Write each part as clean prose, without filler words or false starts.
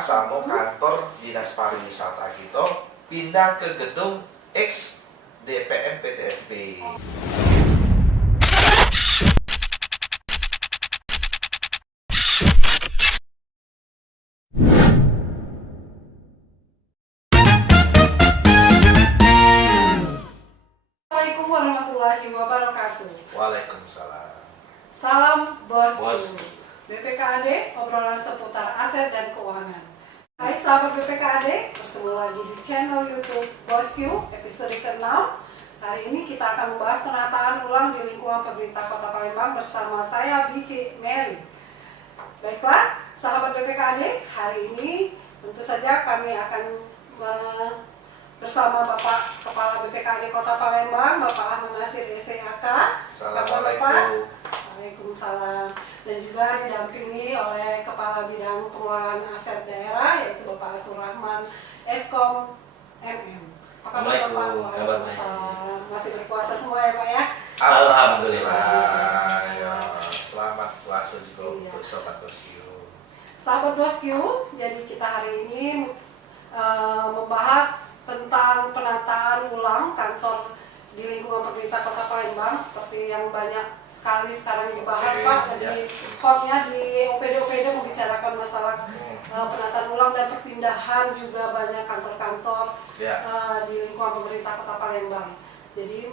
sama kantor Dinas Pariwisata kita pindah ke gedung X DPM PTSB. Assalamualaikum warahmatullahi wabarakatuh. Waalaikumsalam. Salam bosku. BPKAD, obrolan seputar aset dan keuangan. Hai sahabat BPKAD, bertemu lagi di channel YouTube Bosku episode ke-6. Hari ini kita akan membahas penataan ulang di lingkungan pemerintah Kota Palembang bersama saya Bici Mary. Baiklah, sahabat BPKAD, hari ini tentu saja kami akan bersama Bapak Kepala BPKAD Kota Palembang, Bapak Ahmad Nasir SEAK. Assalamualaikum. Waalaikumsalam. Dan juga didampingi oleh Kepala Bidang Pengelolaan Aset Daerah, yaitu Bapak Asur Rahman Eskom MM. Apa kabar Bapak? Waalaikumsalam. Masih berpuasa semua ya Pak ya? Alhamdulillah. Ya, selamat puasa juga untuk Sobat Bosku. Sahabat Bosku, jadi kita hari ini membahas tentang penataan ulang kantor di lingkungan pemerintah Kota Palembang seperti yang banyak sekali sekarang dibahas Pak. Jadi hotnya di OPD membicarakan masalah penataan ulang dan perpindahan juga banyak kantor-kantor di lingkungan pemerintah Kota Palembang. Jadi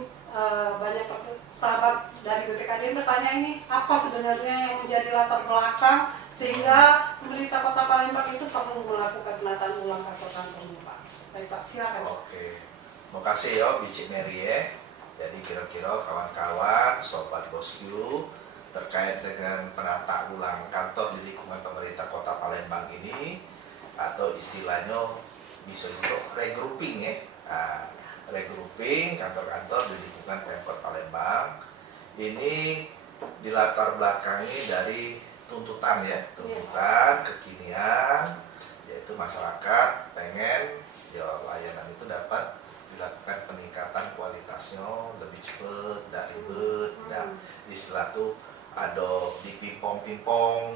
banyak sahabat dari BPKAD bertanya ini apa sebenarnya yang menjadi latar belakang sehingga pemerintah Kota Palembang itu perlu melakukan penataan ulang kantor-kantornya Pak. Baik Pak, silakan. Oke, makasih ya Bici Mary ya. Jadi kira-kira kawan-kawan, Sobat Bosku terkait dengan penata ulang kantor di lingkungan pemerintah Kota Palembang ini, atau istilahnya bisa juga regrouping ya. Regrouping kantor-kantor di lingkungan Pemkot Palembang ini dilatar belakangi dari tuntutan ya, tuntutan kekinian, yaitu masyarakat pengen ya layanan itu dapat dilakukan peningkatan kualitasnya lebih cepat, tidak ribet, dan istilah itu ada di pimpong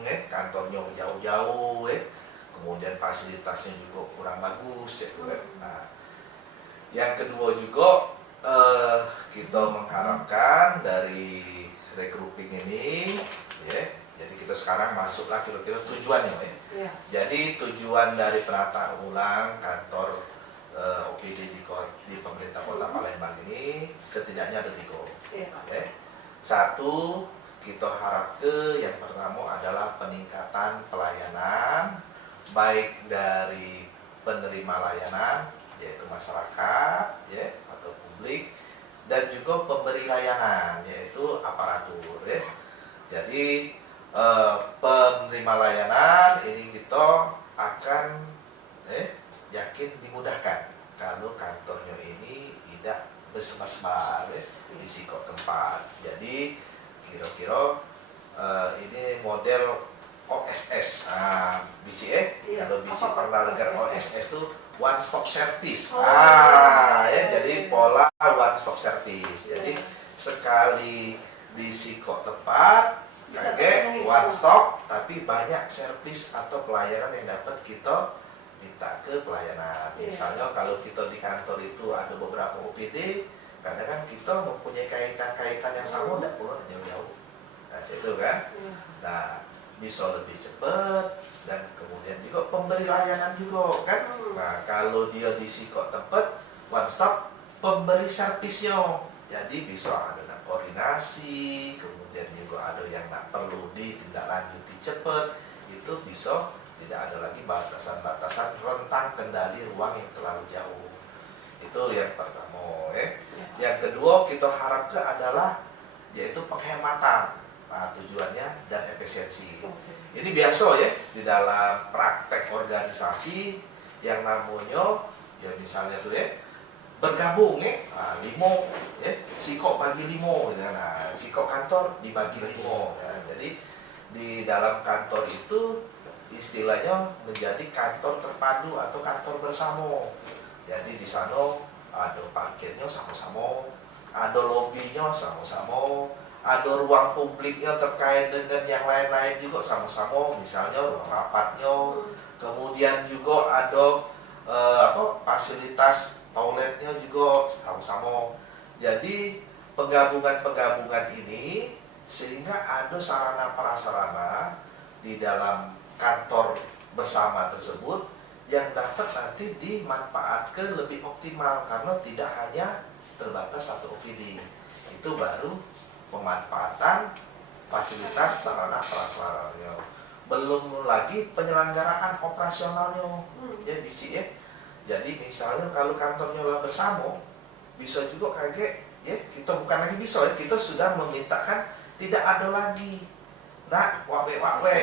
ya, kantornya jauh-jauh ya, kemudian fasilitasnya juga kurang bagus gitu kan. Nah, yang kedua juga kita mengharapkan dari regrouping ini ya. Jadi kita sekarang masuklah kira-kira tujuannya ya. Jadi tujuan dari penataan ulang kantor OPD di pemerintah Kota Palembang ini setidaknya ada 3. Ya. Satu, kita harap yang pertama adalah peningkatan pelayanan baik dari penerima layanan yaitu masyarakat ya atau publik, dan juga pemberi layanan yaitu aparatur ya. Jadi penerima layanan ini kita akan yakin dimudahkan kalau kantornya ini tidak bersebar-sebar di sikok tempat. Jadi kira-kira ini model OSS. Kalau BC pernah dengar OSS itu one stop service. Jadi pola one stop service. Jadi sekali di sikok tempat one stop, tapi banyak servis atau pelayanan yang dapat kita minta ke pelayanan. Misalnya kalau kita di kantor itu ada beberapa OPD, kadang-kadang kita mempunyai kaitan-kaitan yang sama, tidak perlu jauh-jauh. Nah, itu kan. Nah, bisa lebih cepat, dan kemudian juga pemberi layanan juga kan. Nah, kalau dia di sikok tempat one stop, pemberi servisnya, jadi bisa ada koordinasi, kemudian juga ada yang tak perlu ditindaklanjuti cepat, itu bisa tidak ada lagi batasan-batasan rentang kendali ruang yang terlalu jauh. Itu yang pertama Yang kedua kita harapkan adalah yaitu penghematan. Nah, tujuannya dan efisiensi. Ini biasa ya di dalam praktek organisasi yang namanya ya misalnya tuh bergabung limo sikok bagi limo gitu. Nah, sikok kantor dibagi limo. Jadi di dalam kantor itu istilahnya menjadi kantor terpadu atau kantor bersama. Jadi di sana ada parkirnya sama-sama, ada lobbynya sama-sama, ada ruang publiknya terkait dengan yang lain-lain juga sama-sama, misalnya ruang rapatnya, kemudian juga ada fasilitas toiletnya juga sama-sama. Jadi penggabungan-penggabungan ini sehingga ada sarana prasarana di dalam kantor bersama tersebut yang dapat nanti dimanfaatkan lebih optimal karena tidak hanya terbatas satu OPD. Itu baru pemanfaatan fasilitas sarana prasarananya. Belum lagi penyelenggaraan operasionalnya. Ya bisi ya. Jadi misalnya kalau kantornya lah bersama, bisa juga kayak ya kita bukan lagi bisa ya, kita sudah memintakan tidak ada lagi. Nah, wawe.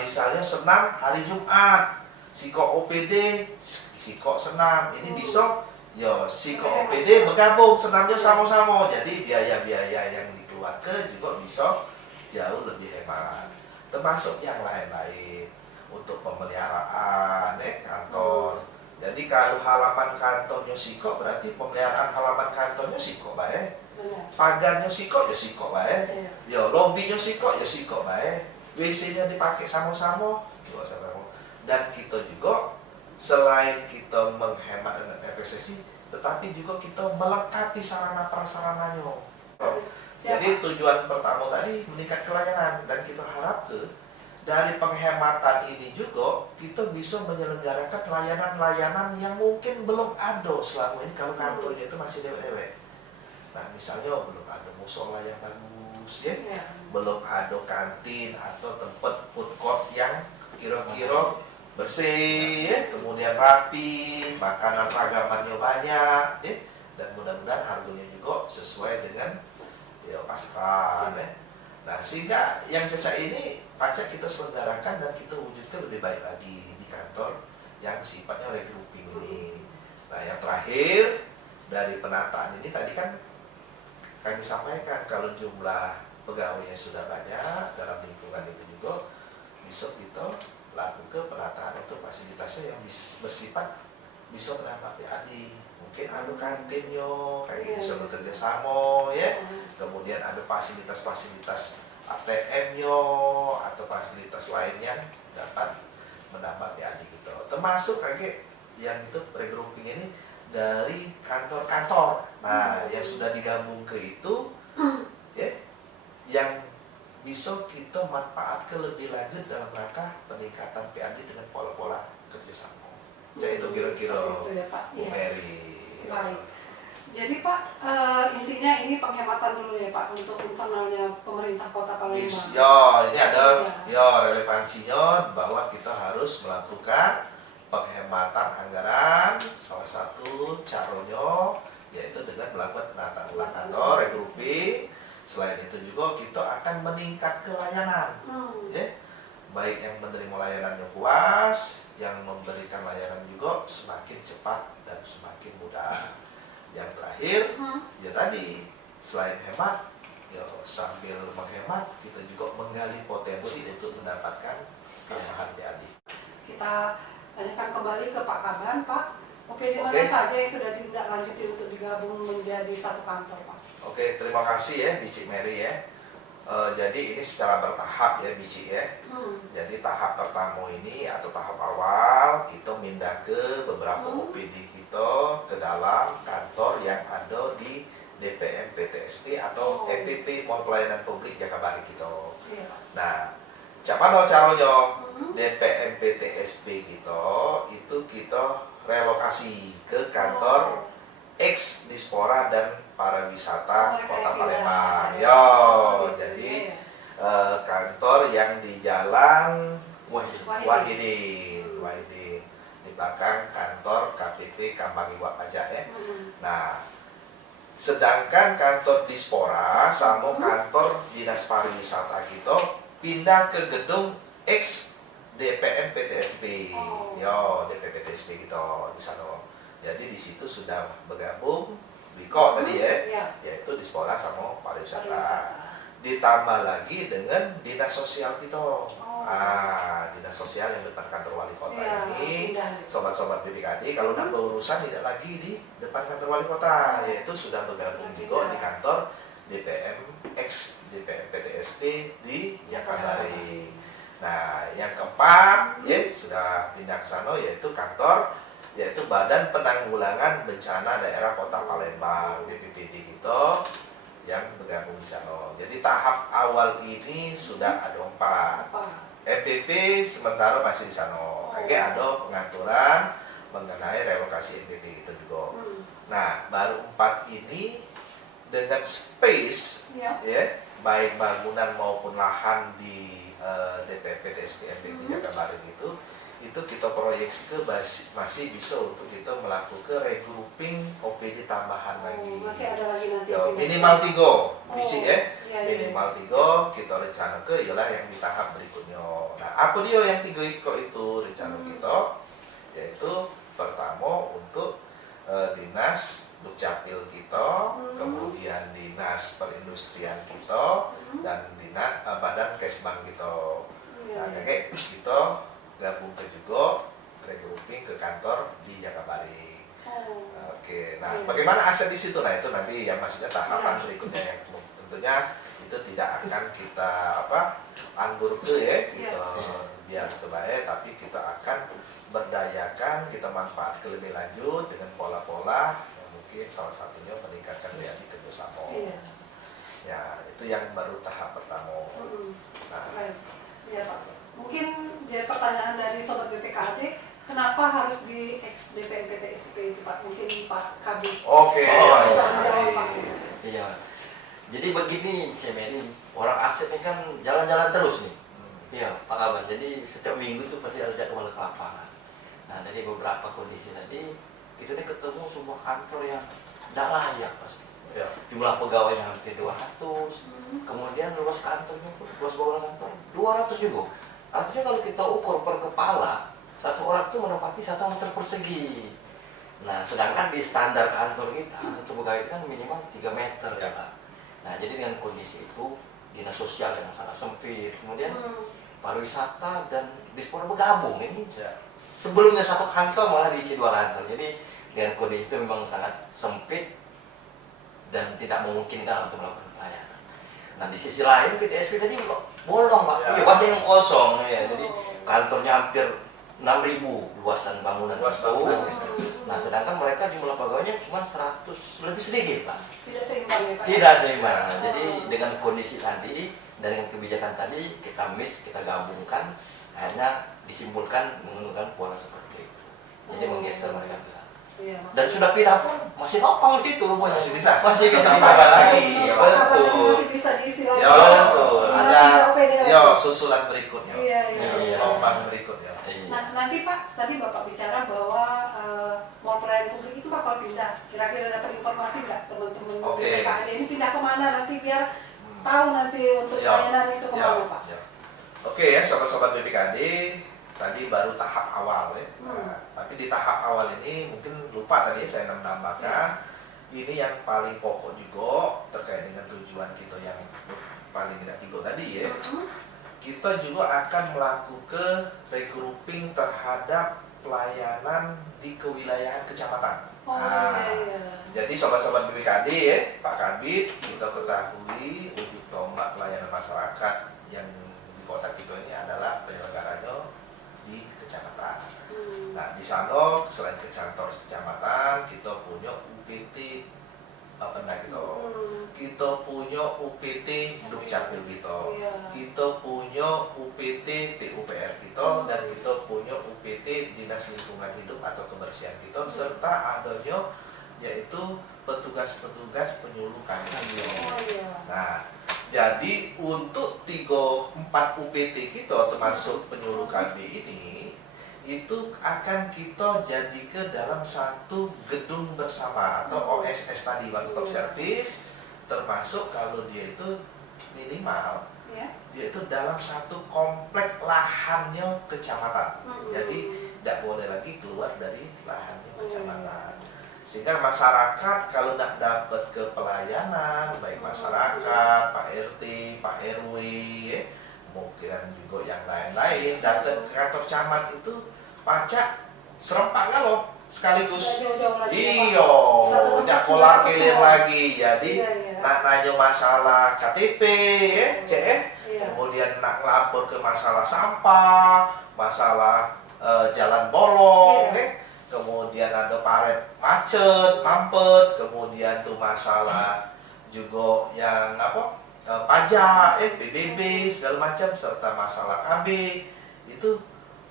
Misalnya senam hari Jumat, siko OPD, siko senam. Ini bisa ya siko OPD bergabung senamnya sama-sama. Jadi biaya-biaya yang dikeluarkan juga bisa jauh lebih hemat. Termasuk yang lain-lain untuk pemeliharaan kantor. Jadi kalau halaman kantornya siko berarti pemeliharaan halaman kantornya siko baik. Pagarnya siko ya siko baik. Ya lobbynya siko ya siko baik. WC-nya dipakai sama-sama juga sama. Dan kita juga selain kita menghemat dengan efisiensi, tetapi juga kita melengkapi sarana prasarananya. Jadi tujuan pertama tadi meningkat pelayanan, dan kita harap dari penghematan ini juga kita bisa menyelenggarakan layanan-layanan yang mungkin belum ada selama ini kalau kantornya itu masih dewek-dewek. Nah misalnya belum ada musola yang bagus ya, belum ada kantin atau tempat food court yang kira-kira bersih ya, kemudian rapi, makanan ragamannya banyak ya, dan mudah-mudahan harganya juga sesuai dengan ya pasaran ya. Nah sehingga yang cacat ini pajak kita selenggarakan dan kita wujudkan lebih baik lagi di kantor yang sifatnya regrouping ini. Nah yang terakhir dari penataan ini tadi kan kami sampaikan kalau jumlah pegawainya sudah banyak dalam lingkungan itu juga bisa kita lakukan penataan untuk fasilitasnya yang bersifat bisa menambah PAD. Mungkin ada kantinnya kayak bisa bekerja sama ya. Kemudian ada fasilitas-fasilitas ATM-nya atau fasilitas lain yang dapat menambah PAD gitu. Termasuk kayak yang itu regrouping ini dari kantor-kantor. Nah, yang sudah digabung ke itu ya, yang bisa kita manfaatkan lebih lanjut dalam rangka peningkatan PAD dengan pola-pola kerjasama. Jadi itu kira-kira Bu Mary. Baik. Jadi Pak, intinya ini penghematan dulu ya Pak untuk internalnya pemerintah Kota Palembang. Ya, ini ada relevansinya bahwa kita harus melakukan penghematan anggaran. Salah satu caranya yaitu dengan melakukan penataan ulang kantor, regrouping. Selain itu juga kita akan meningkat layanan, ya. Baik yang menerima layanannya puas, yang memberikan layanan juga semakin cepat dan semakin mudah. Yang terakhir, ya tadi selain hemat, ya sambil menghemat kita juga menggali potensi untuk mendapatkan tambahan PAD. Kita tanyakan kembali ke Pak Kaban, Pak. OPD mana saja yang sudah ditindaklanjuti untuk digabung menjadi satu kantor, Pak? Oke, terima kasih ya, Bici Mary ya. Jadi ini secara bertahap ya, Bici ya. Jadi tahap pertama ini atau tahap awal kita pindah ke beberapa OPD kita ke dalam kantor yang ada di DPM PTSP atau MPP Mall Pelayanan Publik Jakabaring kita. Nah, cara caranya DPM PTSP kita itu kita relokasi ke kantor ex Dispora dan Pariwisata Kota Palembang. Jadi kantor yang di Jalan Wahidin di belakang kantor KPP Kambang Iwak Pajak ya. Nah, sedangkan kantor Dispora sama kantor Dinas Pariwisata kita pindah ke gedung ex DPM PTSP. DPM PTSP kita di sana. Jadi di situ sudah bergabung Diko tadi ya, yaitu Dispora sama Pariwisata. Ditambah lagi dengan Dinas Sosial kita. Dinas Sosial yang depan kantor wali kota ini, sobat-sobat BPKD kalau nak berurusan tidak lagi di depan kantor wali kota, yaitu sudah bergabung juga di kantor DPM ex DPM PTSP di Jakabaring. Nah, yang keempat ya sudah pindah ke sana yaitu kantor, yaitu Badan Penanggulangan Bencana Daerah Kota Palembang BPBD gitu yang bergabung di sana. Jadi tahap awal ini sudah ada 4. MPP sementara masih di sana. Kayak ada pengaturan mengenai relokasi MPP itu juga. Nah, baru 4 ini dengan space ya, baik bangunan maupun lahan di DPP TSP MPP Jakabaring itu kita proyeksi ke masih bisa untuk kita melakukan regrouping OPD tambahan lagi. Masih ada lagi nanti. Minimal 3 di sini ya. Minimal 3 kita rencana ke ialah yang di tahap berikutnya. Nah, apa dia yang 3 itu rencana kita? Yaitu pertama untuk dinas Dukcapil kita, kemudian dinas perindustrian kita, dan dinas badan kesbang kita. Nah, kayak kita gabung ke juga regrouping ke kantor di Jakabaring. Oke, nah bagaimana aset di situ? Nah itu nanti yang maksudnya tahapan berikutnya yang tentunya itu tidak akan kita anggur ke ya, kita biar terbaik, tapi kita akan berdayakan, kita manfaat ke lebih lanjut dengan pola-pola yang mungkin salah satunya meningkatkan daya kerjasama. Ya itu yang baru tahap pertama. Nah, ya Pak. Mungkin jadi pertanyaan dari Sobat BPKAD, kenapa harus di ex DPMP TSP itu Pak? Mungkin Pak Kabit bisa menjawab Pak. Iya. Jadi begini, Cemeri, orang aset ini kan jalan-jalan terus nih. Iya, Pak Kaban. Jadi setiap minggu itu pasti ada jadwal ke lapangan. Nah, dari beberapa kondisi tadi, itu nih ketemu sebuah kantor yang tidak layak pasti. Ya, jumlah pegawainya hampir 200, kemudian luas kantornya, luas bangunan kantor 200 juga. Artinya kalau kita ukur per kepala, satu orang itu menempati 1 meter persegi. Nah, sedangkan di standar kantor kita, satu pegawai itu kan minimal 3 meter. Ya. Nah, jadi dengan kondisi itu, dinas sosial yang sangat sempit, kemudian pariwisata dan dispora bergabung ini. Sebelumnya satu kantor malah diisi 2 kantor. Jadi dengan kondisi itu memang sangat sempit dan tidak memungkinkan untuk melakukan pelayanan. Nah, di sisi lain PTSP tadi bolong Pak, banyak yang kosong ya. Jadi kantornya hampir 6.000 luasan bangunan itu. Nah, sedangkan mereka jumlah pegawainya cuma 100 lebih sedikit Pak. Tidak seimbang ya Pak? Tidak seimbang. Jadi dengan kondisi tadi dan dengan kebijakan tadi kita kita gabungkan, akhirnya disimpulkan menggunakan pola seperti itu. Jadi menggeser mereka ke sana. Dan sudah pindah pun masih nopang situ rumahnya. Masih bisa lagi. Ya, betul. Masih bisa diisi lagi. Ada susulan berikutnya. Gelombang berikutnya. Nah, nanti Pak, tadi Bapak bicara bahwa mall pelayanan publik itu bakal pindah. Kira-kira dapat informasi nggak teman-teman BPKAD ini pindah kemana nanti biar tahu nanti untuk pelayanan itu kemana Pak? Oke ya, sobat-sobat BPKAD, tadi baru tahap awal ya. Tapi di tahap awal ini mungkin lupa tadi saya menambahkan ini yang paling pokok juga terkait dengan tujuan kita yang paling tidak 3 tadi ya. Kita juga akan melakukan regrouping terhadap pelayanan di kewilayahan kecamatan. Jadi sobat-sobat BPKAD ya, Pak Kabit, kita ketahui ujung tombak pelayanan masyarakat yang di kota kita ini adalah penyelenggaranya di kecamatan. Nah, di sana selain ke kantor kecamatan, kita punya UPT kita punya UPT Dukcapil kita, kita punya UPT PUPR kita, dan kita punya UPT Dinas Lingkungan Hidup atau Kebersihan kita, serta adanya yaitu petugas-petugas penyuluh kami. Nah, jadi untuk 4 UPT kita termasuk penyuluh kami ini itu akan kita jadikan dalam satu gedung bersama atau OSS tadi, one stop service, termasuk kalau dia itu minimal dia itu dalam satu komplek lahannya kecamatan. Jadi tidak boleh lagi keluar dari lahannya kecamatan. Sehingga masyarakat kalau tidak dapat ke pelayanan, baik masyarakat, Pak RT, Pak RW, mungkin juga yang lain-lain, datang ke kantor camat itu pacak serempak kalau sekaligus. Iyo, tidak polar kelir lagi. Jadi nak nanya masalah KTP, CN, Iya. kemudian nak ngelapor ke masalah sampah, masalah jalan bolong, Iya. kemudian ada paret macet, mampet, kemudian tuh masalah juga yang apa pajak, PBB segala macam, serta masalah KB itu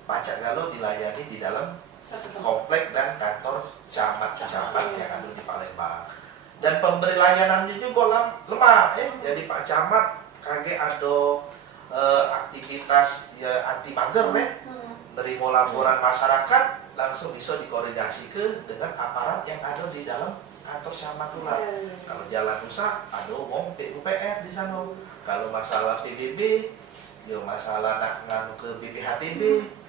pajak galau dilayani di dalam Satu tempat. komplek dan kantor camat-camat Iya. yang ada di Palembang. Dan pemberi layanannya juga lemah, jadi Pak Camat kage ada aktivitas ya anti mager, nerima laporan masyarakat langsung bisa dikoordinasi ke dengan aparat yang ada di dalam kantor camat tulah. Iya. Kalau jalan rusak, ada wong PUPR di sana. Kalau masalah PBB, yo masalah nak nganu ke BPHTB,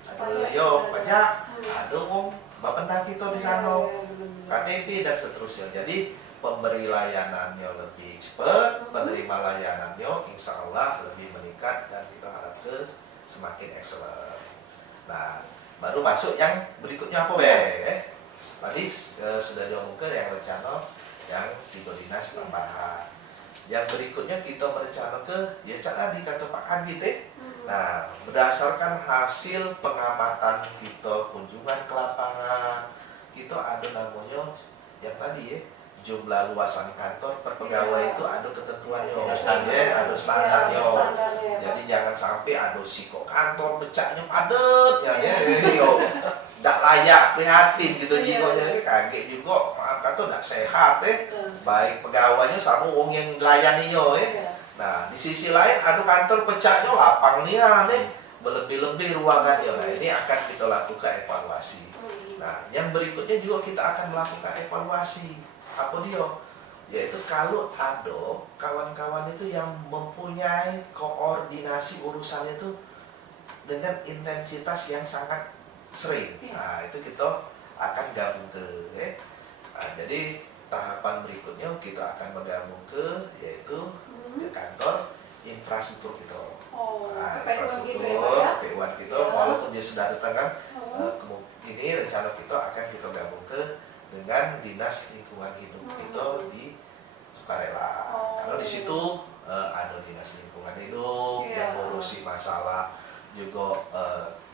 ada Pajak yo sudah pajak, ada. ada wong bapenda kita di sana, Iya, benar-benar. KTP dan seterusnya. Jadi pemberi layanannya lebih cepat, penerima layanannya insya Allah lebih meningkat dan kita harap ke semakin excellent. Nah, baru masuk yang berikutnya apa Tadi sudah diomongkan yang rencana yang 3 dinas tambahan. Yang berikutnya kita merencana ke ya tadi kata Pak Kabit Nah, berdasarkan hasil pengamatan kita kunjungan ke lapangan, kita ada namanya yang tadi jumlah luasan kantor per pegawai Iya. itu ada ketentuannya, Ada standar. ada standarnya. Iya, ada standarnya, Pak. Jadi jangan sampai ada siko kantor becaknya padet yo. Ndak layak prihatin gitu Iya. jigonya kaget juga maaf kata ndak sehat Betul. baik pegawainya sama wong yang melayani yo Iya. Nah, di sisi lain ada kantor pecahnya lapang liar berlebih-lebih ruangannya. Nah, ini akan kita lakukan evaluasi. Nah, yang berikutnya juga kita akan melakukan evaluasi. Apa dia? Yaitu kalau ada kawan-kawan itu yang mempunyai koordinasi urusannya itu dengan intensitas yang sangat sering. Iya. Nah, itu kita akan gabung ke Nah, jadi tahapan berikutnya kita akan bergabung ke yaitu ke kantor infrastruktur kita. Oh, Nah, ke PU gitu ya, Pak infrastruktur, ya? PU-an kita, Ya. walaupun dia sudah datang kan, Oh. ini rencana kita akan kita gabung ke dengan dinas lingkungan hidup kita di Sukarela. Oh. Karena di situ ada dinas lingkungan hidup Iya. yang ngurusi masalah juga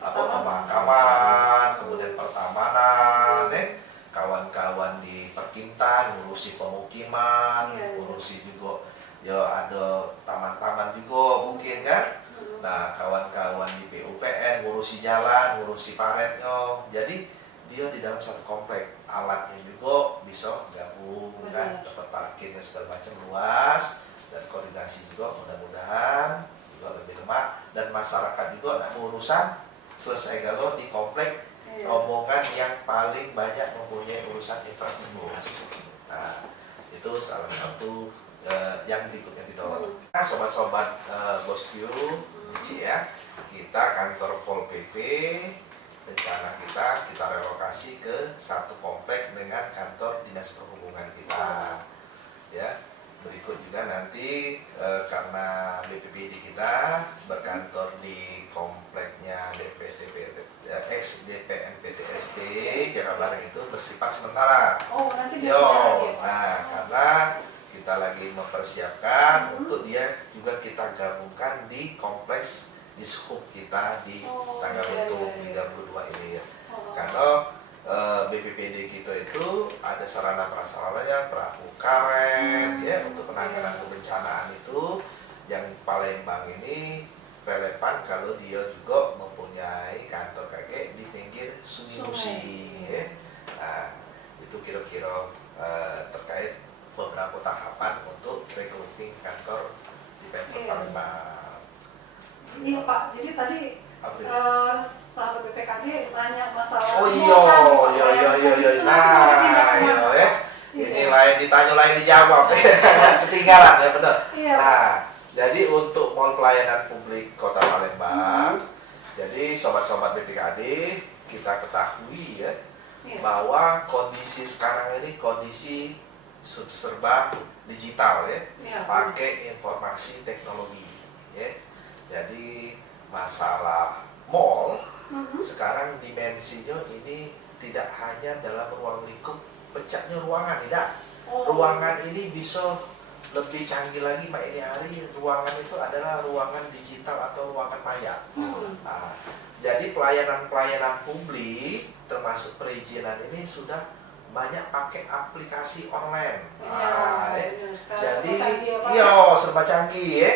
Pertamanan. pemakaman, kemudian pertamanan, kawan-kawan di Perkintan ngurusi pemukiman, Iya. ngurusi juga ya ada taman-taman juga mungkin kan. Nah, kawan-kawan di PUPN ngurusi jalan, ngurusi paretnya. Jadi dia di dalam satu komplek, alatnya juga bisa gabung kan, Benar. tempat parkirnya segala macam luas dan koordinasi juga mudah-mudahan juga lebih lemah dan masyarakat juga nak urusan selesai galau di komplek Iya. rombongan yang paling banyak mempunyai urusan infrastruktur. Nah, itu salah satu yang berikutnya kita. Nah, sobat-sobat Bosku, ya, kita kantor Pol PP rencana kita relokasi ke satu komplek dengan kantor dinas perhubungan kita. Ya, berikut juga nanti karena BPPD kita berkantor di kompleknya ex DPM PTSP Jakarta Barat itu bersifat sementara. Oh, nanti dia Yo, pindah lagi, Pak? nah karena kita lagi mempersiapkan untuk dia juga kita gabungkan di kompleks dishub kita di Oh, Tanggabentuk iya, iya. 32 ini. Oh. Karena BPPD kita itu ada sarana prasarananya perahu karet ya untuk penanganan kebencanaan itu yang Palembang ini relevan kalau dia juga mempunyai kantor KG di pinggir sungai Musi ya. Nah, itu kira-kira terkait beberapa tahapan untuk regrouping kantor di Pemkot Iya. Palembang. Iya, Pak, jadi tadi Apa itu? sahabat BPKD nanya masalah Oh mall kan, Pak. iya. Itu nanti mau pindah kemana, Pak? Iya. Iya. Ini lain ditanya lain dijawab ketinggalan ya benar. Iya. Nah, jadi untuk mall pelayanan publik Kota Palembang, jadi sobat-sobat BPKD kita ketahui ya Iya. bahwa kondisi sekarang ini kondisi serba digital ya, Iya. pakai informasi teknologi ya. Jadi masalah mall sekarang dimensinya ini tidak hanya dalam ruang lingkup pecahnya ruangan, tidak. Oh. Ruangan ini bisa lebih canggih lagi Mbak ini hari, ruangan itu adalah ruangan digital atau ruangan maya. Nah, jadi pelayanan-pelayanan publik termasuk perizinan ini sudah banyak pakai aplikasi online. Jadi serba canggih ya.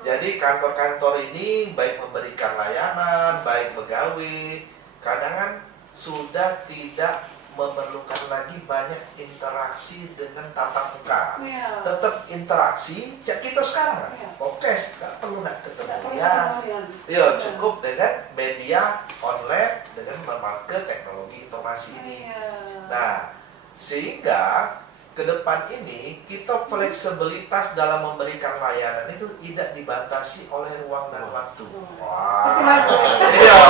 Jadi kantor-kantor ini baik memberikan layanan, baik pegawai, kadang kan sudah tidak memerlukan lagi banyak interaksi dengan tatap muka. Tetap interaksi, kita sekarang kan, podcast, nggak perlu nak ketemu ya, cukup dengan media online dengan memakai teknologi informasi ini. Nah, sehingga ke depan ini kita fleksibilitas dalam memberikan layanan itu tidak dibatasi oleh ruang dan waktu. Wah, iya,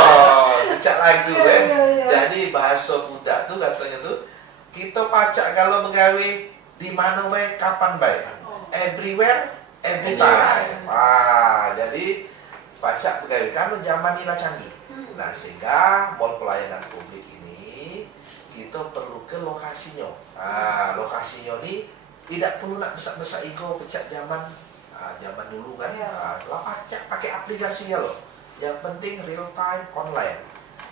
pecah lagu ya. Jadi bahasa muda tuh katanya tuh kita pacak kalau begawe di mana baik, kapan baik, everywhere, every time. Wah, jadi pacak begawe kalau zaman ini canggih. Nah, sehingga mall pelayanan publik ini kita perlu ke lokasinya. Nah, lokasinya ini tidak perlu nak besar-besar ego pecah zaman zaman dulu kan. Pakai aplikasinya loh. Yang penting real time online.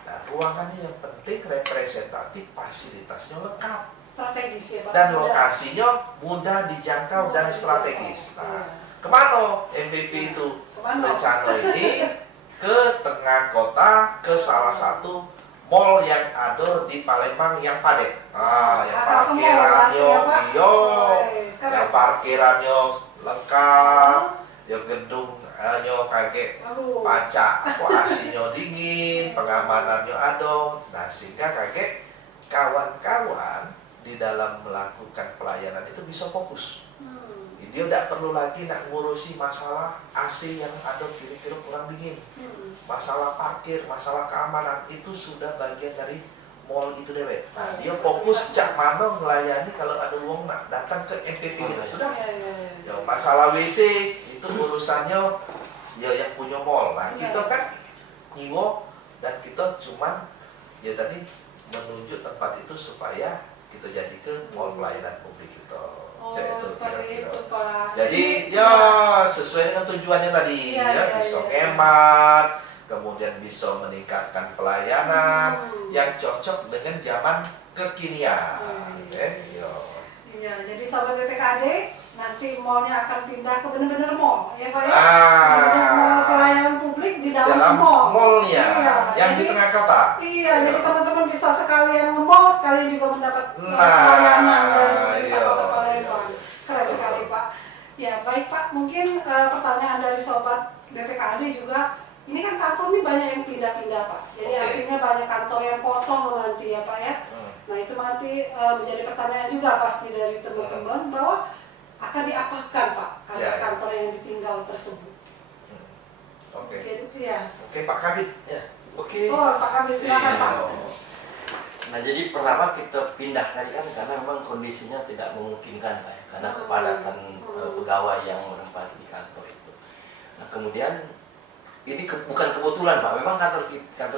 Nah, ruangannya yang penting representatif, fasilitasnya lengkap. Strategis ya Pak. Dan lokasinya mudah dijangkau dan strategis. Nah, kemana MVP itu? Rencana ini ke tengah kota, ke salah satu mall yang ada di Palembang yang padat. Yang parkirannya yang parkirannya lengkap, yang gedungnya kaget pacak, AC-nya dingin, pengamanannya ada. Nah, sehingga kaget kawan-kawan di dalam melakukan pelayanan itu bisa fokus. Dia tidak perlu lagi nak ngurusi masalah AC yang ada kira-kira kurang dingin, masalah parkir, masalah keamanan, itu sudah bagian dari mall itu deh. Nah, dia fokus cak mana melayani kalau ada uang nak datang ke MPP gitu. Sudah. Ya, masalah WC itu urusannya ya yang punya mall. Nah, kita kan nyiwo dan kita cuman ya tadi menunjuk tempat itu supaya kita jadi ke mall pelayanan publik itu. Seperti itu Pak. Jadi ya sesuai dengan tujuannya tadi bisa hemat, kemudian bisa meningkatkan pelayanan yang cocok dengan zaman kekinian. Iya, jadi sahabat BPKD nanti mallnya akan pindah ke benar-benar mall, ya Pak ya? Mall pelayanan publik di dalam mall. Mallnya yang di tengah kota. Iya, jadi teman-teman bisa sekalian nge-mall, sekalian juga mendapat pelayanan dari pemerintah Kota Palembang. Keren sekali Pak. Ya baik Pak, mungkin pertanyaan dari sobat BPKD juga, ini kan kantor nih banyak yang pindah-pindah Pak. Jadi artinya banyak kantor yang kosong nanti ya Pak ya. Nah itu nanti menjadi pertanyaan juga pasti dari teman-teman bahwa akan diapakan Pak kantor-kantor yang ditinggal tersebut. Oke Pak Kabid. Pak Kabid silakan Pak. Nah jadi pertama kita pindah tadi kan karena memang kondisinya tidak memungkinkan Pak ya, karena kepadatan pegawai yang menempati kantor itu. Nah kemudian ini bukan kebetulan Pak, memang kantor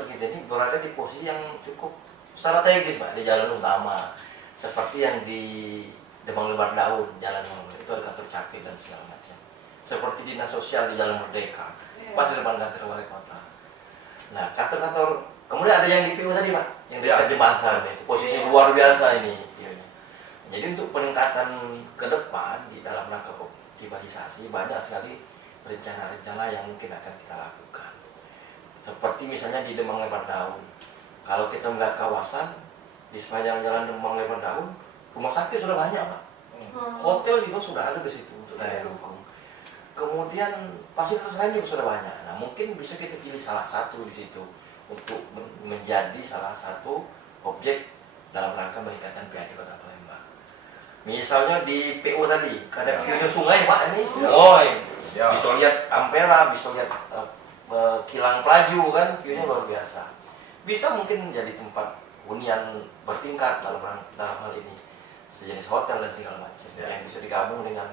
kita ini berada di posisi yang cukup strategis Pak, di jalan utama seperti yang di Demang Lebar Daun, Jalan itu ada kantor Capil dan segala macam. Seperti dinas sosial di Jalan Merdeka, pas di depan kantor wali kota. Nah kantor-kantor, kemudian ada yang di PU tadi Pak, yang dekat jembatan itu posisinya luar biasa ini. Jadi untuk peningkatan ke depan di dalam rangka optimalisasi banyak sekali rencana-rencana yang mungkin akan kita lakukan. Seperti misalnya di Demang Lebar Daun. Kalau kita melihat kawasan di sepanjang jalan Demang Lebar Daun, rumah sakit sudah banyak Pak. Hotel juga sudah ada di situ untuk daya dukung. Kemudian fasilitas lain juga sudah banyak. Nah, mungkin bisa kita pilih salah satu di situ untuk menjadi salah satu objek dalam rangka meningkatkan PAD Kota Palembang. Misalnya di PO tadi, ada view sungai Pak ini. Bisa lihat Ampera, bisa lihat Kilang Pelaju kan, view-nya luar biasa. Bisa mungkin menjadi tempat hunian bertingkat dalam hal ini, sejenis hotel dan segala macam yang bisa digabung dengan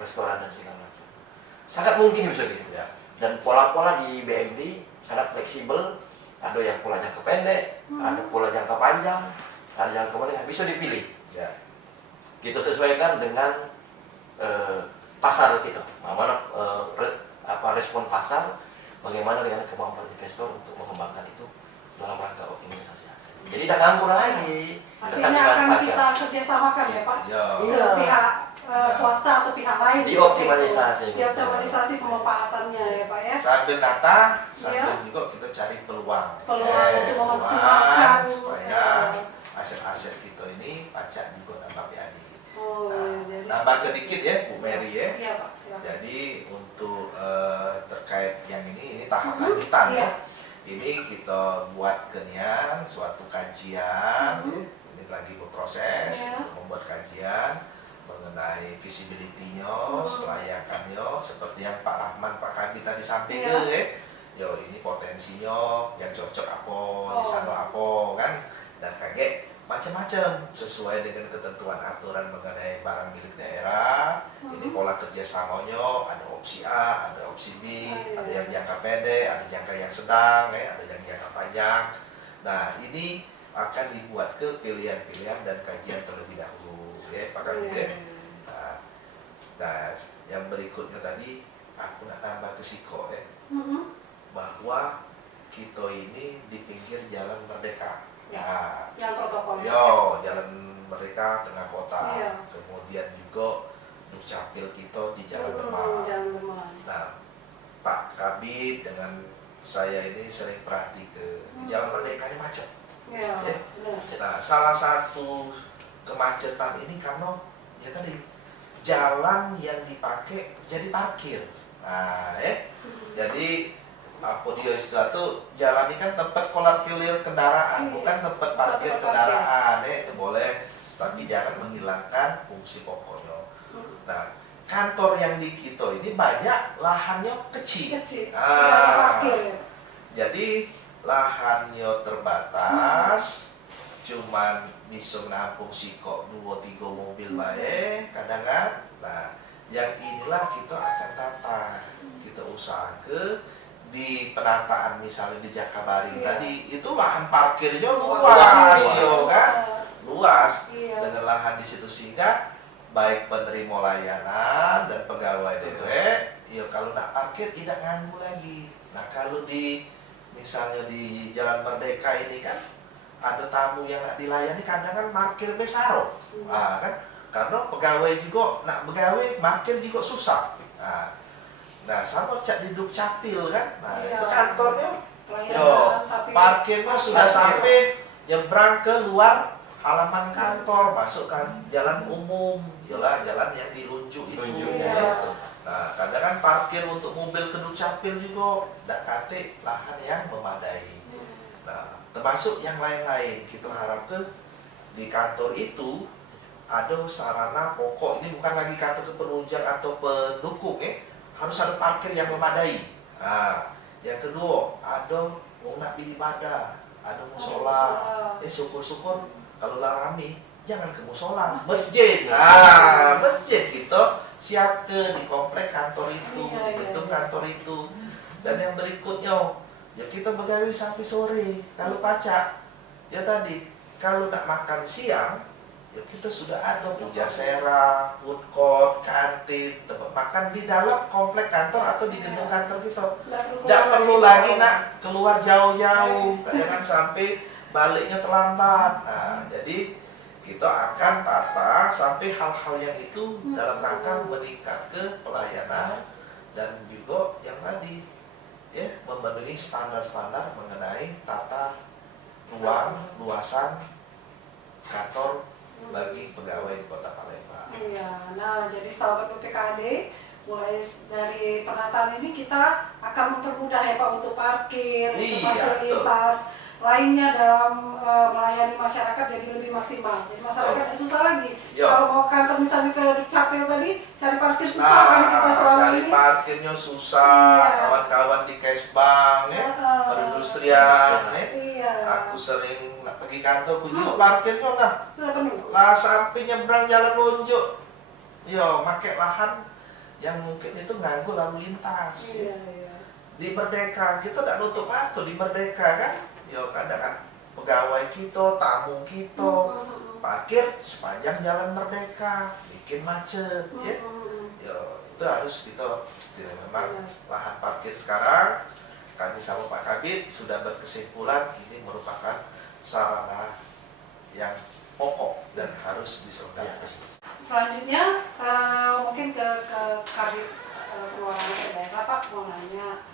restoran dan segala macam. Sangat mungkin bisa gitu. Dan pola-pola di BMD sangat fleksibel. Ada yang pola jangka pendek, ada pola jangka panjang, ada jangka menengah, bisa dipilih. Kita sesuaikan dengan pasar kita, bagaimana respon pasar, bagaimana dengan kemampuan investor untuk mengembangkan itu dalam rangka optimisasi aset. Jadi tidak nganggur lagi. Artinya akan kita kerjasamakan ya Pak, Ya. ke pihak swasta atau pihak lain. Dioptimalisasi. Dioptimalisasi pemanfaatannya ya Pak ya. Sambil datang, sambil Iya. juga kita cari peluang. Peluang untuk peluang memaksimalkan supaya aset-aset kita ini pajak juga nambah PAD. Oh, Nah, jadi nambah sedikit ya Bu Mary ya. Iya Pak, silakan. Jadi untuk terkait yang ini tahap lanjutan Iya. ya. Ini kita buat kenian suatu kajian, ya. Ini lagi berproses Iya. untuk membuat kajian mengenai visibility-nya, kelayakannya, seperti yang Pak Rahman, Pak Kabit tadi sampaikan ya. Yo ini potensinya yang cocok apa, di sana apa kan, dan kaget macam-macam sesuai dengan ketentuan aturan mengenai barang milik daerah. Ini pola kerjasamanya ada opsi A, ada opsi B, ada yang jangka pendek, ada jangka yang sedang, ada yang jangka panjang. Nah ini akan dibuat ke pilihan-pilihan dan kajian terlebih dahulu, ya Pak Kabit ya. Nah, yang berikutnya tadi aku nak tambah ke Siko ya, bahwa kita ini di pinggir jalan Merdeka. Ya, Yang protokol ya. yo jalan Merdeka tengah kota. Iya. Kemudian juga Dukcapil kita di Jalan Demam. Jalan Demam. Nah, Pak Kabit dengan saya ini sering perhati ke di Jalan Merdeka ini macet. Iya, Ya. benar. Nah, salah satu kemacetan ini karena ya tadi jalan yang dipakai jadi parkir. Nah, jadi apa dia istilah tuh, jalan ini kan tempat kolar kilir kendaraan, bukan tempat parkir kendaraan. Itu boleh, tapi jangan menghilangkan fungsi pokoknya. Nah, kantor yang di kita ini banyak lahannya kecil. Kecil. Ah. Parkir ya. Jadi lahannya terbatas, cuman bisa menampung Siko 2-3 mobil baik kadang kan. Nah, yang inilah kita akan tata, kita usahakan di penataan misalnya di Jakabaring tadi itu lahan parkirnya luas, yo kan, luas dengan lahan di situ sehingga baik penerima layanan dan pegawai DW, ya kalau nak parkir tidak nganggu lagi. Nah kalau di misalnya di Jalan Merdeka ini kan ada tamu yang nak dilayani kadang kan parkir besaro, kan karena pegawai juga nak pegawai parkir juga susah. Nah sama cak di Dukcapil kan, nah itu kantornya, yo parkirnya sudah sampai nyebrang ke luar halaman kantor, masuk kan jalan umum, yalah jalan yang dilunjuk itu. Nah kadang kan parkir untuk mobil ke Dukcapil juga tidak kate lahan yang memadai. Nah termasuk yang lain-lain kita harap ke di kantor itu ada sarana pokok, ini bukan lagi kantor kepenunjang atau pendukung harus ada parkir yang memadai. Nah, yang kedua ada nak pilih ibadah, ada musola. Syukur-syukur kalau rame jangan ke musola, masjid. Nah, masjid kita siap ke di komplek kantor itu, di gedung kantor itu. Dan yang berikutnya, ya kita begawe sampai sore. Kalau pacak, ya tadi kalau nak makan siang, ya kita sudah ada pujasera, food court, kantin, tempat makan di dalam komplek kantor atau di gedung kantor kita. Tidak perlu lagi nak keluar jauh-jauh, jangan sampai baliknya terlambat. Nah, jadi kita akan tata sampai hal-hal yang itu dalam rangka meningkat ke pelayanan dan juga yang tadi ya memenuhi standar-standar mengenai tata ruang, luasan kantor bagi pegawai di Kota Palembang. Iya, nah jadi sahabat BPKAD, mulai dari penataan ini kita akan mempermudah ya Pak untuk parkir, untuk fasilitas lainnya dalam melayani masyarakat jadi lebih maksimal. Jadi masyarakat tidak susah lagi. Kalau mau kantor misalnya ke Dukcapil tadi, cari parkir susah kan kita selama cari ini. Parkirnya susah, kawan-kawan di Kesbang, perindustrian, aku sering pergi kantor, kunjung parkirnya lah sampai nyebrang jalan lonjok, yo pakai lahan yang mungkin itu nganggu lalu lintas. Di Merdeka kita tidak nutup mata di Merdeka kan, yo kadang kan pegawai kita, tamu kita parkir sepanjang jalan Merdeka, bikin macet ya. Yo, itu harus kita memang lahan parkir sekarang kami sama Pak Kabid sudah berkesimpulan ini merupakan sarana yang pokok dan harus diselenggarkan. Selanjutnya mungkin ke Kabid Pengelolaan Daerah Pak, mau nanya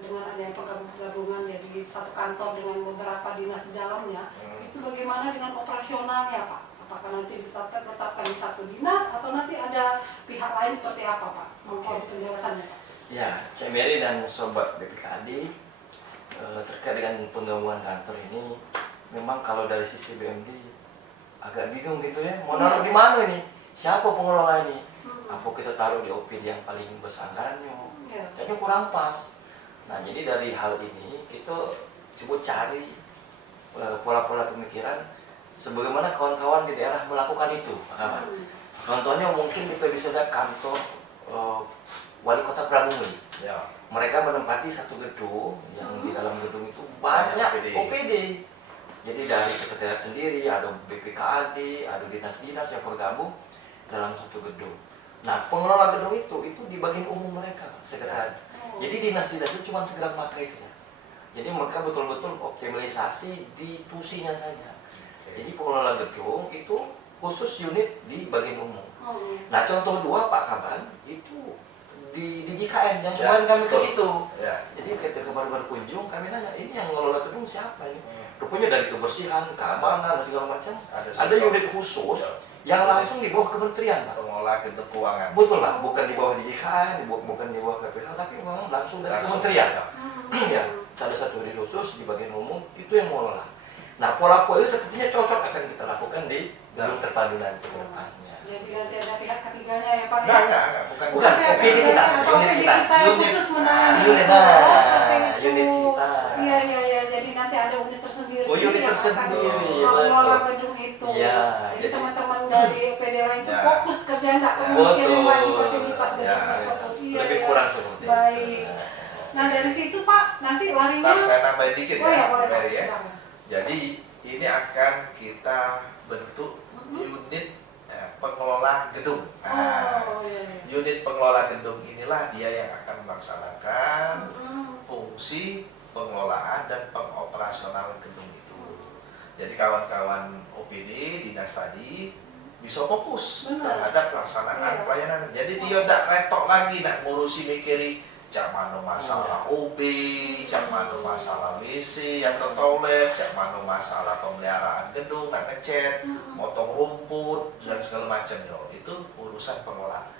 dengan adanya penggabungan jadi satu kantor dengan beberapa dinas di dalamnya, itu bagaimana dengan operasionalnya Pak? Apakah nanti ditetapkan di satu dinas atau nanti ada pihak lain seperti apa Pak? Mohon penjelasannya Pak. Ya, Cik Mary dan Sobat BPKAD terkait dengan penggabungan kantor ini, memang kalau dari sisi BMD agak bingung gitu ya, mau naruh di mana nih? Siapa pengelola ini? Apa kita taruh di OPD yang paling besar anggarannya? Jadi kurang pas. Nah, jadi dari hal ini kita coba cari pola-pola pemikiran sebagaimana kawan-kawan di daerah melakukan itu, Pak Kaman. Contohnya mungkin kita bisa lihat kantor Wali Kota Pramugari. Ya. Mereka menempati satu gedung yang di dalam gedung itu banyak OPD. Jadi dari sekretariat sendiri, ada BPKAD, ada dinas-dinas yang bergabung dalam satu gedung. Nah, pengelola gedung itu di bagian umum mereka, sekretariat. Jadi dinas-dinas itu cuma sekedar pakai saja. Jadi mereka betul-betul optimalisasi di tusinya saja. Jadi pengelola gedung itu khusus unit di bagian umum. Nah, contoh dua Pak Kaban itu di JKN yang kemarin kami ke situ. Jadi ketika kemarin berkunjung kami nanya, ini yang mengelola gedung siapa ini? Rupanya dari kebersihan, keamanan dan segala macam. Ada unit khusus yang langsung di bawah kementerian, Pak. Pengelola gedung keuangan. Betul, Pak. Bukan di bawah DJKN, bukan di bawah KPH, tapi memang langsung dari kementerian. Ya, ada satu unit khusus di bagian umum itu yang mengelola. Nah, pola-pola ini sepertinya cocok akan kita lakukan di gedung terpadu nanti ke depannya. Jadi nanti ada pihak ketiganya ya Pak ya? Enggak, bukan pihak OPD kita, atau unit OPD kita. kita yang khusus menangani. Unit, Seperti itu. unit kita. Iya. Jadi nanti ada unit tersendiri Unit yang tersendiri, akan mengelola gedung itu. Iya, Jadi jadi- teman-teman dari OPD lain itu Ya. fokus kerja, enggak Betul. mikirin lagi fasilitas gedung Ya. tersebut. Iya, Lebih iya. kurang seperti itu. Baik. Nah dari situ Pak, nanti larinya. Ntar saya nambahin dikit Oh ya boleh Pak, Mary, ya. silakan. Jadi ini akan kita bentuk unit pengelola gedung. Nah, Iya. unit pengelola gedung inilah dia yang akan melaksanakan fungsi pengelolaan dan pengoperasional gedung itu. Jadi kawan-kawan OPD dinas tadi bisa fokus terhadap pelaksanaan pelayanan. Jadi dia tidak retok lagi nak ngurusi mikiri cak mana masalah OB, cak mana masalah WC atau toilet, cak mana masalah pemeliharaan gedung, nak ngecat, motong rumput dan segala macamnya. Itu urusan pengelola.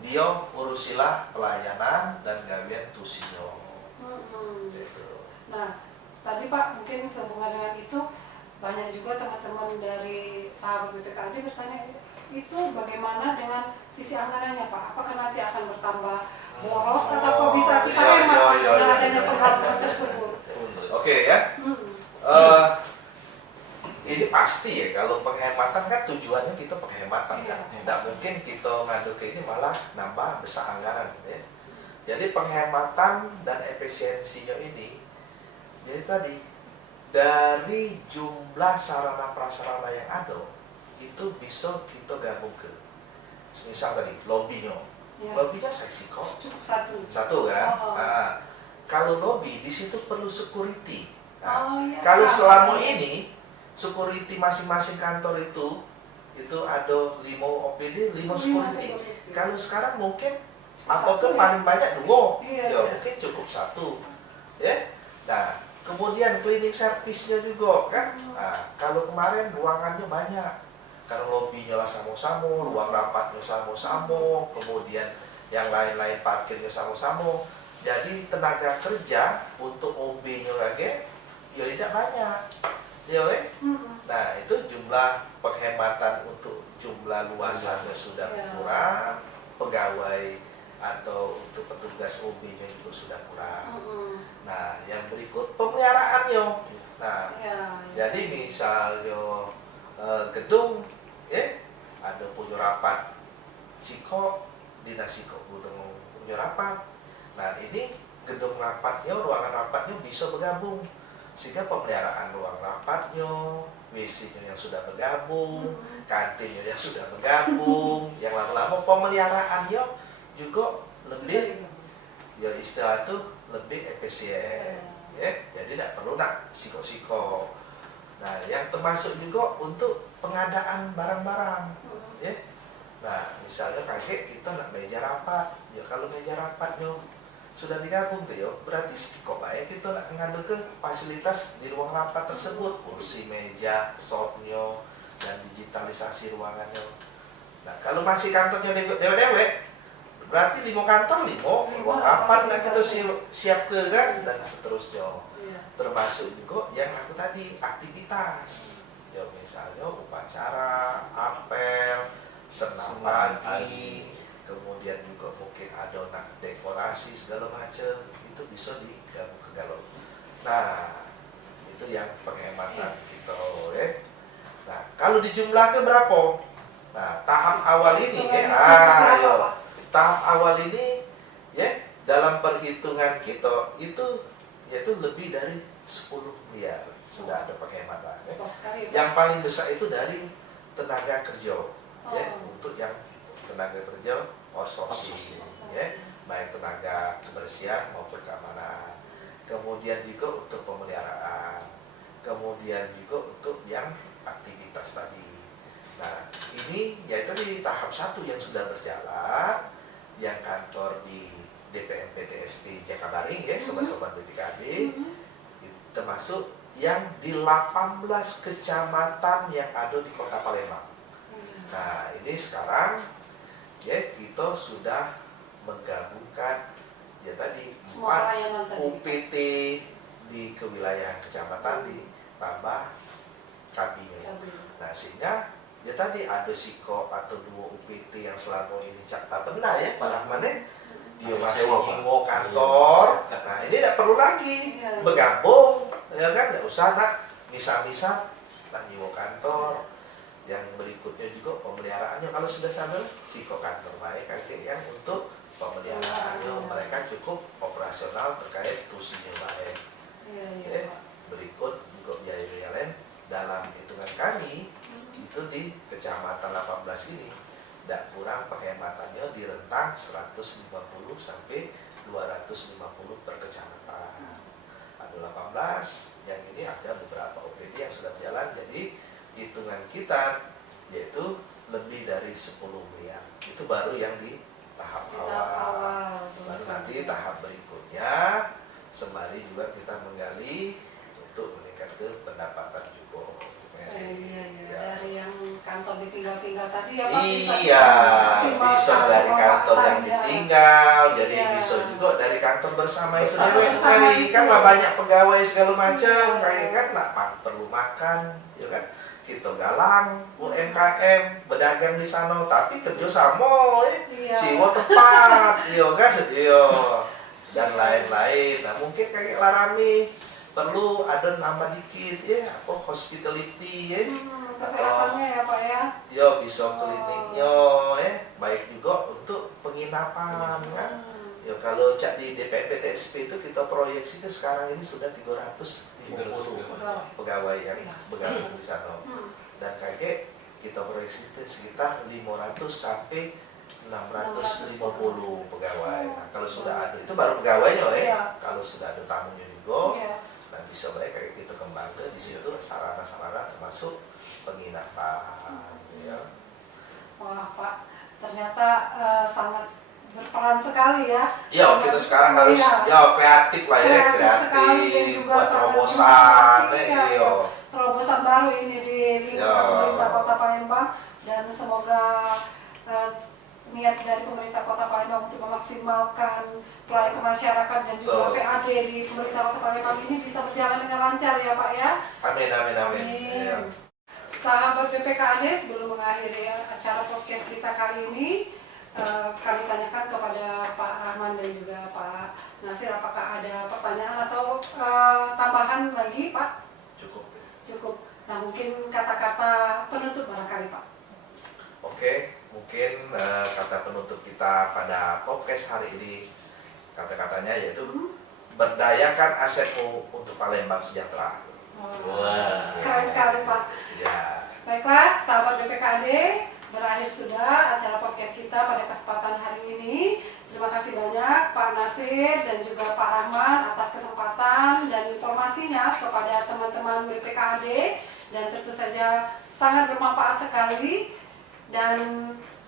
Dia urusilah pelayanan dan gawean tusinya. Gitu. Nah, tadi Pak mungkin sehubungan dengan itu banyak juga teman-teman dari sahabat BPKAD bertanya itu bagaimana dengan sisi anggarannya Pak? Apakah nanti akan bertambah boros atau kok bisa kita hemat dengan adanya penggabungan tersebut? Oke ya. Ini pasti ya kalau penghematan kan tujuannya kita penghematan kan. Tidak mungkin kita ngadu ke ini malah nambah besar anggaran ya. Jadi penghematan dan efisiensinya ini jadi tadi dari jumlah sarana prasarana yang ada itu bisa kita gabung ke misal tadi lobbynya. Lobbynya seksi kok. Cukup Satu kan. Oh. Nah, kalau lobby di situ perlu security. Nah, iya. kalau selama ini security masing-masing kantor itu ada 5 OPD, 5 security. Kalau sekarang mungkin atau ke paling banyak 2, ya mungkin cukup 1. Ya. Nah, kemudian cleaning service-nya juga kan. Nah, kalau kemarin ruangannya banyak. Karena lobbynya lah sama-sama, ruang rapatnya sama-sama, kemudian yang lain-lain parkirnya sama-sama. Jadi tenaga kerja untuk OB-nya lagi ya tidak banyak. Ya, nah itu jumlah penghematan untuk jumlah luasannya sudah kurang, pegawai atau untuk petugas OB-nya juga sudah kurang. Nah, yang berikut pemeliharaannya. Nah, jadi misalnya gedung, ada punya rapat Siko, dinas Siko punya rapat. Nah, ini gedung rapatnya, ruangan rapatnya bisa bergabung. Sehingga pemeliharaan ruang rapatnya, WC-nya yang sudah bergabung, kantinnya yang sudah bergabung, yang lama-lama pemeliharaannya juga lebih, ya istilah itu lebih efisien, ya. Jadi tidak perlu nak siko-siko. Nah, yang termasuk juga untuk pengadaan barang-barang, ya. Nah, misalnya kakek kita nak meja rapat, ya kalau meja rapatnya sudah digabung tuh ya, berarti kok baik kita nak ngambil ke fasilitas di ruang rapat tersebut, kursi, meja, softnya, dan digitalisasi ruangannya. Nah, kalau masih kantornya dewek-dewek, berarti 5 kantor, 5 ruang rapat nak kita siap ke kan, dan seterusnya. Termasuk juga yang aku tadi, aktivitas. Ya misalnya upacara, apel, senam pagi, kemudian juga mungkin ada nak dekorasi segala macam, itu bisa digabung ke galau. Nah, itu yang penghematan kita, ya. Nah, kalau dijumlahkan berapa? Nah, tahap awal ini, tahap awal ini, ya, dalam perhitungan kita itu yaitu lebih dari 10 miliar sudah ada penghematan. Ya. Yang paling besar itu dari tenaga kerja, ya, untuk yang tenaga kerja outsourcing, ya, baik tenaga kebersihan maupun keamanan, kemudian juga untuk pemeliharaan, kemudian juga untuk yang aktivitas tadi. Nah, ini yaitu di tahap 1 yang sudah berjalan, yang kantor di DPM PTSP Jakabaring, ya, sobat-sobat BPKB, termasuk yang di 18 kecamatan yang ada di Kota Palembang. Nah, ini sekarang, ya, kita sudah menggabungkan ya tadi 4 UPT di kewilayahan kecamatan ditambah kabinet. Nah, sehingga ya tadi ada siko atau 2 UPT yang selama ini tak pernah, ya, pada mana dia masih nyewa kantor. Nah, ini tidak perlu lagi bergabung, ya kan, tidak usah nak misah-misah tak nyewa kantor. Yang berikutnya juga pemeliharaannya, kalau sudah sadar siko kantor baik kakek yang untuk pemeliharaannya mereka cukup operasional terkait tusinya baik. Berikut juga biaya lain dalam hitungan kami itu di kecamatan 18 ini tidak kurang penghematannya di rentang 150 sampai 250 per kecamatan. Ada 18, yang ini ada beberapa OPD yang sudah jalan, jadi hitungan kita yaitu lebih dari 10 miliar. Itu baru yang di tahap awal. Baru nanti tahap berikutnya sembari juga kita menggali untuk meningkatkan pendapatan juga. Dari yang kantor ditinggal-tinggal tadi ya Pak, bisa dari kantor yang ditinggal, jadi bisa juga dari kantor bersama itu dari kan lah banyak pegawai segala macam, kayak kan nak perlu makan, ya kan, kita galang UMKM berdagang di sana tapi kerja sama, siwa tepat, yo kan, yo dan lain-lain. Nah mungkin kayak Larami perlu ada nambah dikit, ya, apa hospitality, ya, kesehatannya ya Pak, ya. Ya bisa kliniknya, ya, baik juga untuk penginapan, kan. Ya kalau cak di DPM PTSP itu kita proyeksikan sekarang ini sudah 350 pegawai yang bergabung di sana. Dan kakek kita proyeksikan sekitar 500 sampai 650 pegawai. Nah, kalau sudah ada itu baru pegawainya, ya. Kalau sudah ada tamunya juga, nah bisa baik kayak kita kembang ke di situ sarana-sarana termasuk penginapan, ya. Wah Pak, ternyata sangat berperan sekali ya. Ya kita sekarang harus kreatif lah, ya, kreatif buat terobosan, terobosan baru ini di lingkungan pemerintah Kota Palembang, dan semoga niat dari pemerintah Kota Palembang untuk memaksimalkan pelayanan ke masyarakat dan juga PAD di pemerintah Kota Palembang ini bisa berjalan dengan lancar ya Pak, ya. Amin. Ya. Sahabat BPKAD, sebelum mengakhiri acara podcast kita kali ini, kami tanyakan kepada Pak Rahman dan juga Pak Nasir, apakah ada pertanyaan atau tambahan lagi Pak? Cukup. Nah mungkin kata-kata penutup barangkali Pak. Oke, mungkin kata penutup kita pada podcast hari ini, kata-katanya yaitu berdayakan asetmu untuk Palembang sejahtera. Wah. Keren sekali Pak. Ya. Baiklah, sahabat BPKAD, berakhir sudah acara podcast kita pada kesempatan hari ini. Terima kasih banyak Pak Nasir dan juga Pak Rahman atas kesempatan dan informasinya kepada teman-teman BPKAD, dan tentu saja sangat bermanfaat sekali. Dan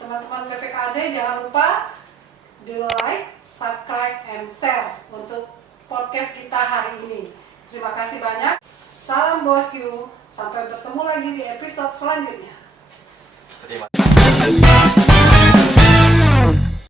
teman-teman BPKAD jangan lupa di like, subscribe, and share untuk podcast kita hari ini. Terima kasih banyak. Salam Bosku. Sampai bertemu lagi di episode selanjutnya.